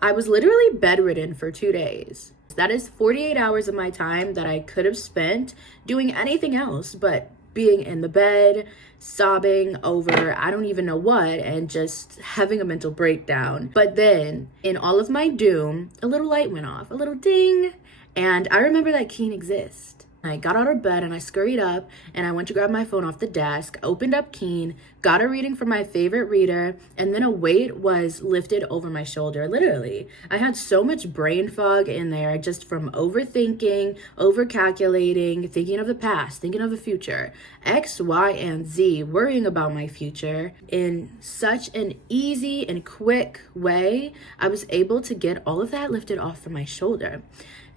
I was literally bedridden for 2 days. That is 48 hours of my time that I could have spent doing anything else but being in the bed, sobbing over I don't even know what, and just having a mental breakdown. But then, in all of my doom, a little light went off, a little ding, and I remember that Keen exists. I got out of bed and I scurried up and I went to grab my phone off the desk, opened up Keen, got a reading from my favorite reader, and then a weight was lifted over my shoulder. Literally, I had so much brain fog in there just from overthinking, overcalculating, thinking of the past, thinking of the future, X, Y, and Z, worrying about my future. In such an easy and quick way, I was able to get all of that lifted off from my shoulder.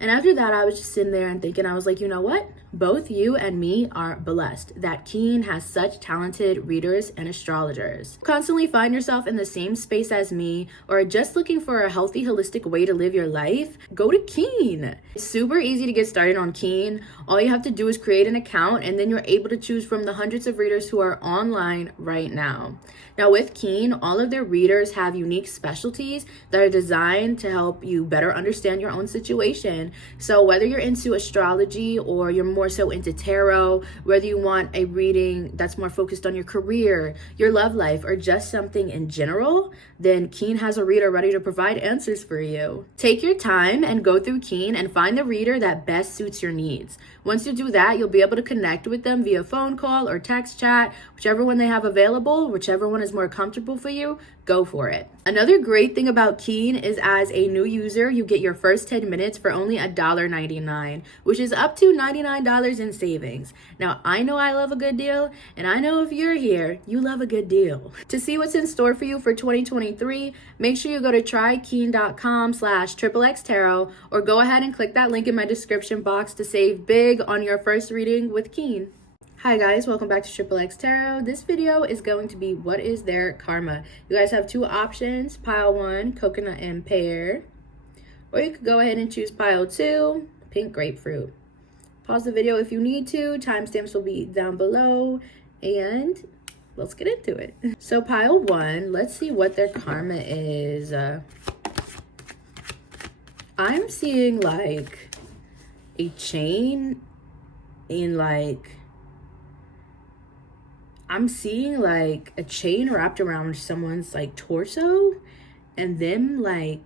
And after that, I was just sitting there and thinking, I was like, you know what? Both you and me are blessed that Keen has such talented readers and astrologers. Constantly find yourself in the same space as me or just looking for a healthy, holistic way to live your life? Go to Keen. It's super easy to get started on Keen. All you have to do is create an account and then you're able to choose from the hundreds of readers who are online right now. Now with Keen, all of their readers have unique specialties that are designed to help you better understand your own situation. So whether you're into astrology or you're more so into tarot, whether you want a reading that's more focused on your career, your love life, or just something in general, then Keen has a reader ready to provide answers for you. Take your time and go through Keen and find the reader that best suits your needs. Once you do that, you'll be able to connect with them via phone call or text chat, whichever one they have available, whichever one is more comfortable for you, go for it. Another great thing about Keen is as a new user, you get your first 10 minutes for only $1.99, which is up to $99 in savings. Now, I know I love a good deal, and I know if you're here, you love a good deal. To see what's in store for you for 2023, make sure you go to trykeen.com/XXX or go ahead and click that link in my description box to save big on your first reading with Keen. Hi guys, welcome back to XXX Tarot. This video is going to be what is their karma. You guys have two options, pile 1, coconut and pear, or you could go ahead and choose pile 2, pink grapefruit. Pause the video if you need to, timestamps will be down below, and let's get into it. So pile 1, let's see what their karma is. I'm seeing like a chain in like, I'm seeing like a chain wrapped around someone's like torso and them like,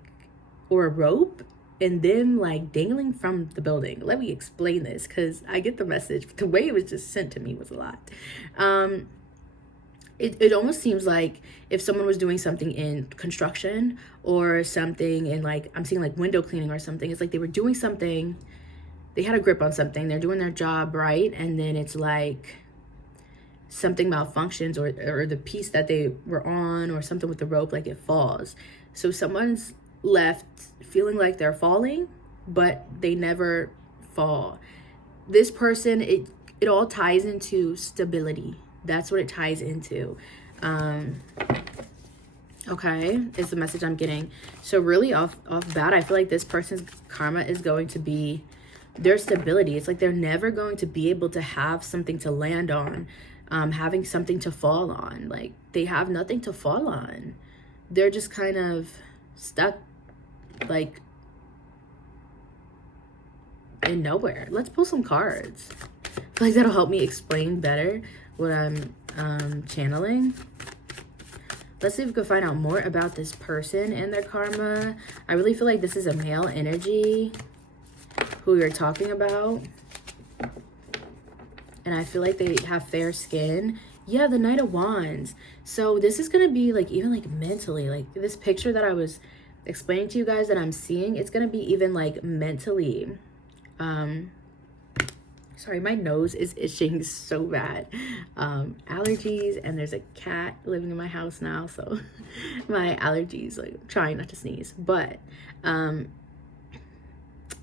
or a rope and them like dangling from the building. Let me explain this because I get the message, but the way it was just sent to me was a lot. It almost seems like if someone was doing something in construction or something in like, I'm seeing like window cleaning or something. It's like they were doing something, they had a grip on something, they're doing their job right, and then it's like something malfunctions or the piece that they were on or something with the rope, like it falls. So someone's left feeling like they're falling, but they never fall. This person, it all ties into stability. That's what it ties into. Okay, is the message I'm getting. So really off bat, I feel like this person's karma is going to be their stability. It's like they're never going to be able to have something to land on. Having something to fall on. Like they have nothing to fall on. They're just kind of stuck like in nowhere. Let's pull some cards. I feel like that'll help me explain better what I'm channeling. Let's see if we can find out more about this person and their karma. I really feel like this is a male energy who you're talking about. And I feel like they have fair skin. Yeah, the Knight of Wands. So this is going to be like even like mentally, like this picture that I was explaining to you guys that I'm seeing, it's going to be even like mentally. Sorry, my nose is itching so bad. Allergies, and there's a cat living in my house now. So my allergies, like I'm trying not to sneeze. But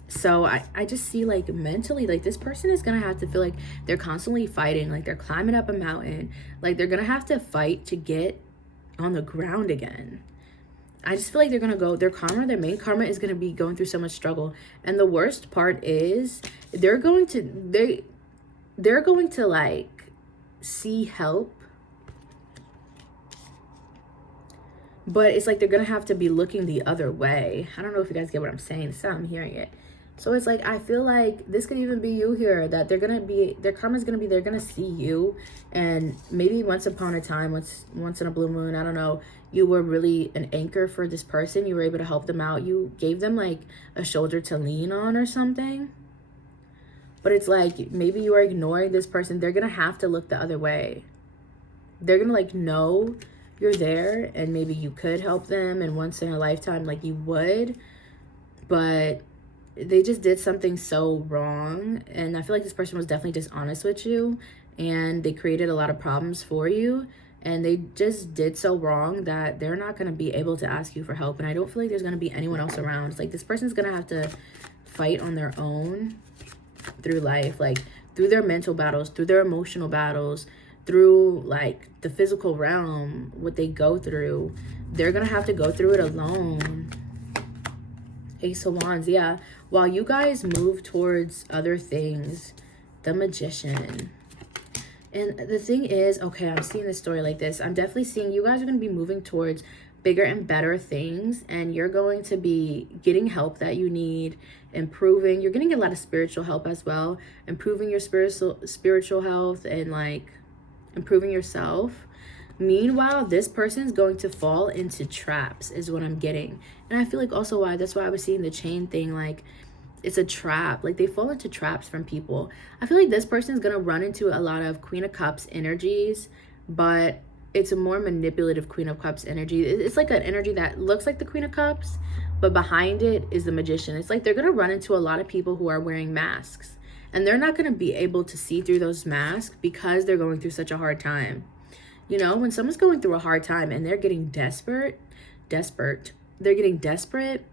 so I just see like mentally, like this person is gonna have to feel like they're constantly fighting, like they're climbing up a mountain, like they're gonna have to fight to get on the ground again. I just feel like they're gonna go, their karma, their main karma is gonna be going through so much struggle. And the worst part is they're going to like see help But it's like they're gonna have to be looking the other way. I don't know if you guys get what I'm saying. It's how I'm hearing it. So it's like, I feel like this could even be you here, that they're gonna be, their karma's gonna be, they're gonna see you, and maybe once upon a time, once in a blue moon, I don't know, you were really an anchor for this person. You were able to help them out. You gave them like a shoulder to lean on or something. But it's like, maybe you are ignoring this person. They're gonna have to look the other way. They're gonna like know you're there, and maybe you could help them, and once in a lifetime, like you would, but they just did something so wrong. And I feel like this person was definitely dishonest with you, and they created a lot of problems for you, and they just did so wrong that they're not going to be able to ask you for help. And I don't feel like there's going to be anyone else around. It's like this person's going to have to fight on their own through life, like through their mental battles, through their emotional battles, through like the physical realm, what they go through. They're going to have to go through it alone. Ace of Wands, yeah. While you guys move towards other things, the Magician. And the thing is, okay, I'm seeing this story like this. I'm definitely seeing you guys are going to be moving towards bigger and better things, and you're going to be getting help that you need, improving. You're getting a lot of spiritual help as well, improving your spiritual health, and like improving yourself. Meanwhile, this person's going to fall into traps is what I'm getting. And I feel like also that's why I was seeing the chain thing, like it's a trap. Like they fall into traps from people. I feel like this person is going to run into a lot of Queen of Cups energies, but it's a more manipulative Queen of Cups energy. It's like an energy that looks like the Queen of Cups, but behind it is the Magician. It's like they're going to run into a lot of people who are wearing masks, and they're not going to be able to see through those masks because they're going through such a hard time. You know, when someone's going through a hard time and they're getting desperate, they're getting desperate,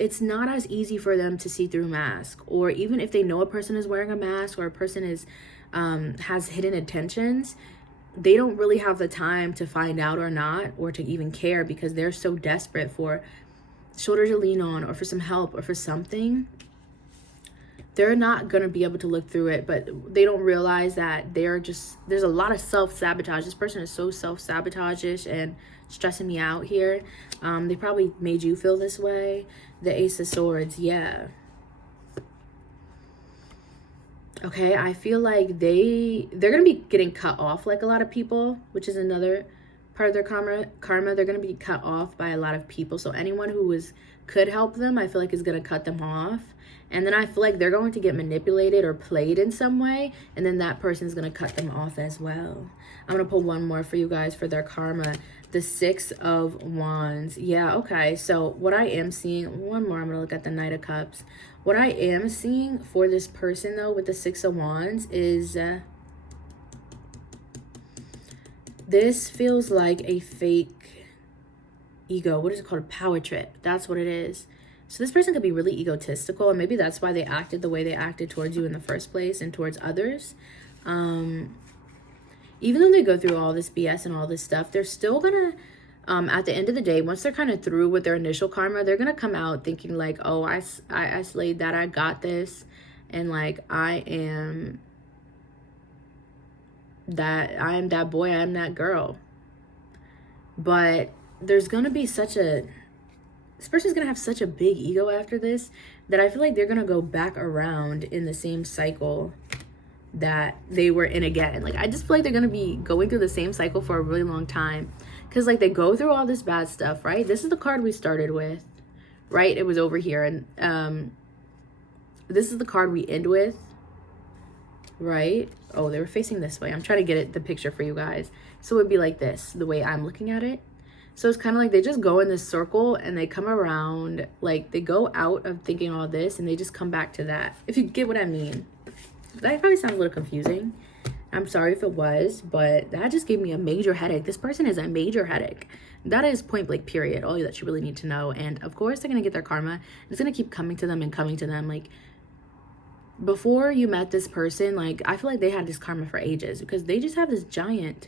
it's not as easy for them to see through mask. Or even if they know a person is wearing a mask, or a person is has hidden intentions, they don't really have the time to find out or not, or to even care, because they're so desperate for shoulder to lean on, or for some help, or for something. They're not going to be able to look through it, but they don't realize that there's a lot of self-sabotage. This person is so self-sabotage-ish and stressing me out here. They probably made you feel this way. The Ace of Swords, yeah. Okay, I feel like they're going to be getting cut off like a lot of people, which is another part of their karma. They're going to be cut off by a lot of people. So anyone who could help them, I feel like is going to cut them off. And then I feel like they're going to get manipulated or played in some way, and then that person's going to cut them off as well. I'm going to pull one more for you guys for their karma. The Six of Wands. Yeah, okay. So what I am seeing, one more, I'm going to look at the Knight of Cups. What I am seeing for this person, though, with the Six of Wands is this feels like a fake ego. What is it called? A power trip. That's what it is. So this person could be really egotistical, and maybe that's why they acted the way they acted towards you in the first place and towards others. Even though they go through all this BS and all this stuff, they're still gonna, at the end of the day, once they're kind of through with their initial karma, they're gonna come out thinking like, oh, I slayed that, I got this, and like I am that boy, I'm that girl. But there's gonna be this person's going to have such a big ego after this that I feel like they're going to go back around in the same cycle that they were in again. Like, I just feel like they're going to be going through the same cycle for a really long time. Because, like, they go through all this bad stuff, right? This is the card we started with, right? It was over here. And this is the card we end with, right? Oh, they were facing this way. I'm trying to get the picture for you guys. So it would be like this, the way I'm looking at it. So it's kind of like they just go in this circle and they come around, like they go out of thinking all this and they just come back to that. If you get what I mean. That probably sounds a little confusing. I'm sorry if it was, but that just gave me a major headache. This person is a major headache. That is point blank, period. All that you really need to know. And of course they're going to get their karma. It's going to keep coming to them and coming to them. Like, before you met this person, like, I feel like they had this karma for ages, because they just have this giant,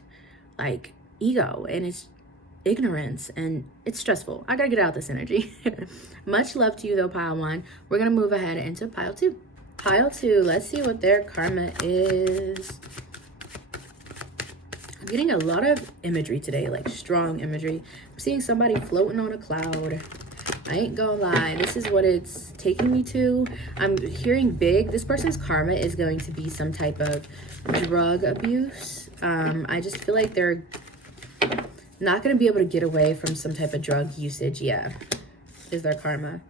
like, ego, and it's ignorance, and it's stressful. I gotta get out this energy. Much love to you though, pile 1. We're gonna move ahead into pile 2. Pile 2, let's see what their karma is. getting a lot of imagery today, like strong imagery. I'm seeing somebody floating on a cloud. I ain't gonna lie, this is what it's taking me to. I'm hearing big. This person's karma is going to be some type of drug abuse. I just feel like they're not going to be able to get away from some type of drug usage. Yeah, is their karma.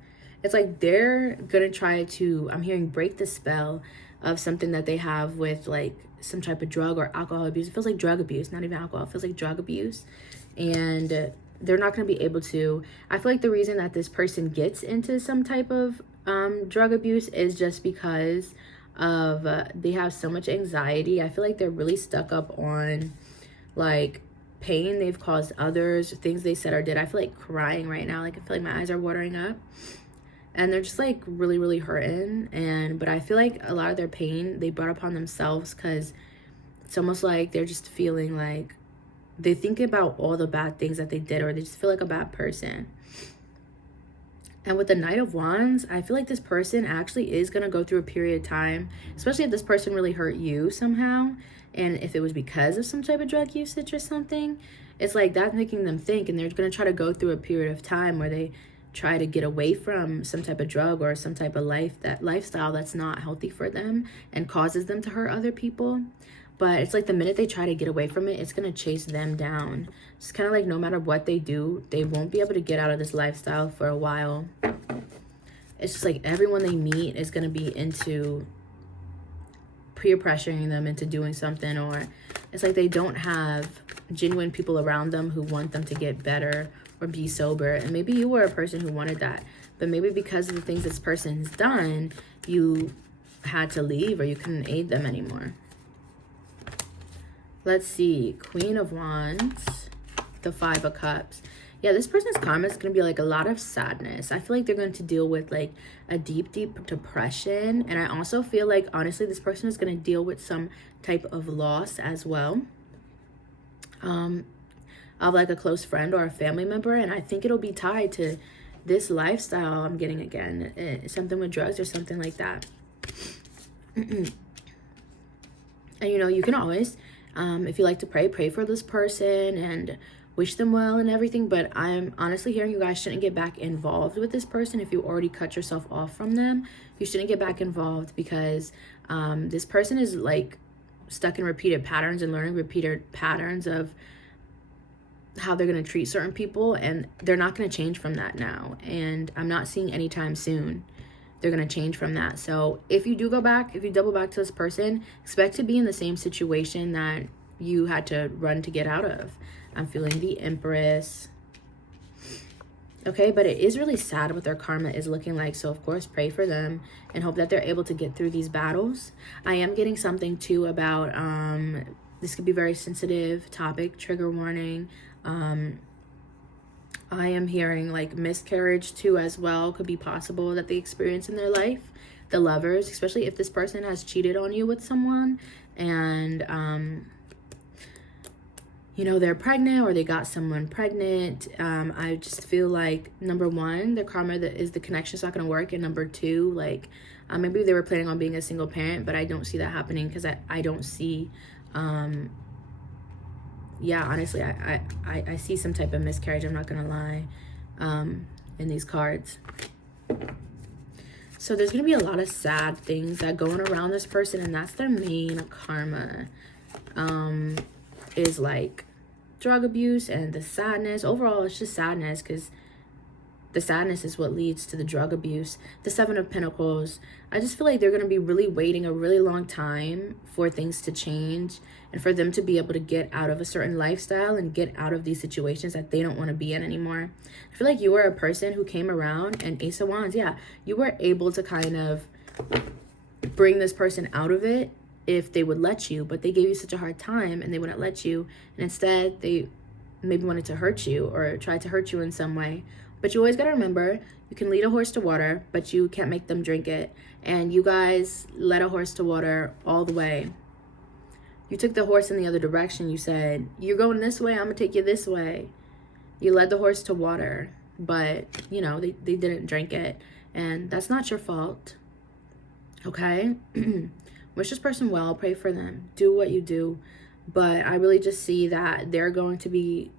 It's like they're going to try to, I'm hearing, break the spell of something that they have with like some type of drug or alcohol abuse. It feels like drug abuse, not even alcohol. It feels like drug abuse. And they're not going to be able to. I feel like the reason that this person gets into some type of drug abuse is just because of they have so much anxiety. I feel like they're really stuck up on like pain they've caused others, things they said or did. I feel like crying right now. Like I feel like my eyes are watering up, and they're just like really, really hurting. But I feel like a lot of their pain they brought upon themselves, because it's almost like they're just feeling like they think about all the bad things that they did, or they just feel like a bad person. And with the Knight of Wands, I feel like this person actually is going to go through a period of time, especially if this person really hurt you somehow. And if it was because of some type of drug usage or something, it's like that's making them think. And they're going to try to go through a period of time where they try to get away from some type of drug or some type of lifestyle that's not healthy for them and causes them to hurt other people. But it's like the minute they try to get away from it, it's going to chase them down. It's kind of like no matter what they do, they won't be able to get out of this lifestyle for a while. It's just like everyone they meet is going to be into peer pressuring them into doing something, or it's like they don't have genuine people around them who want them to get better or be sober. And maybe you were a person who wanted that, but maybe because of the things this person's done, you had to leave or you couldn't aid them anymore. Let's see, Queen of Wands, the Five of Cups. Yeah, this person's karma is going to be like a lot of sadness. I feel like they're going to deal with like a deep, deep depression. And I also feel like, honestly, this person is going to deal with some type of loss as well. Of like a close friend or a family member. And I think it'll be tied to this lifestyle I'm getting again. Something with drugs or something like that. And you know, you can always, if you like to pray for this person and wish them well and everything. But I'm honestly hearing you guys shouldn't get back involved with this person. If you already cut yourself off from them, you shouldn't get back involved, because this person is like stuck in repeated patterns and learning repeated patterns of how they're going to treat certain people, and they're not going to change from that now. And I'm not seeing anytime soon they're going to change from that. So if you do go back, if you double back to this person, expect to be in the same situation that you had to run to get out of. I'm feeling the Empress. Okay, but it is really sad what their karma is looking like. So of course, pray for them and hope that they're able to get through these battles. I am getting something too about, this could be very sensitive topic, trigger warning. I am hearing like miscarriage too as well, could be possible that they experience in their life. The Lovers, especially if this person has cheated on you with someone and you know, they're pregnant or they got someone pregnant. I just feel like, number one, the karma that is the connection's not going to work. And number two, like maybe they were planning on being a single parent, but I don't see that happening, because I don't see, yeah, honestly, I see some type of miscarriage. I'm not going to lie, in these cards. So there's going to be a lot of sad things that going around this person, and that's their main karma, is like drug abuse and the sadness. Overall, it's just sadness, because the sadness is what leads to the drug abuse. The Seven of Pentacles, I just feel like they're going to be really waiting a really long time for things to change and for them to be able to get out of a certain lifestyle and get out of these situations that they don't want to be in anymore. I feel like you were a person who came around, and Ace of Wands, yeah, you were able to kind of bring this person out of it if they would let you, but they gave you such a hard time and they wouldn't let you. And instead, they maybe wanted to hurt you or tried to hurt you in some way. But you always got to remember, you can lead a horse to water, but you can't make them drink it. And you guys led a horse to water all the way. You took the horse in the other direction. You said, you're going this way, I'm going to take you this way. You led the horse to water, but, you know, they didn't drink it. And that's not your fault. Okay? Wish this person well. Pray for them. Do what you do. But I really just see that they're going to be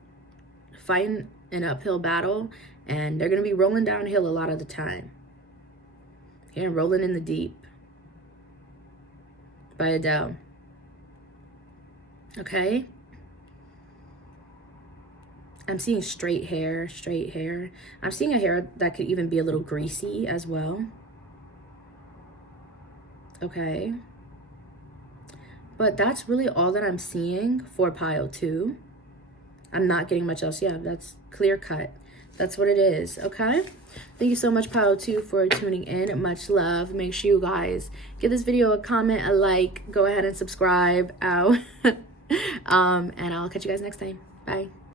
fighting an uphill battle, and they're going to be rolling downhill a lot of the time. And Rolling in the Deep by Adele. Okay? I'm seeing straight hair. I'm seeing a hair that could even be a little greasy as well. Okay. But that's really all that I'm seeing for pile 2. I'm not getting much else. Yeah, that's clear cut. That's what it is, okay? Thank you so much, pile 2, for tuning in. Much love. Make sure you guys give this video a comment, a like. Go ahead and subscribe. Ow. And I'll catch you guys next time. Bye.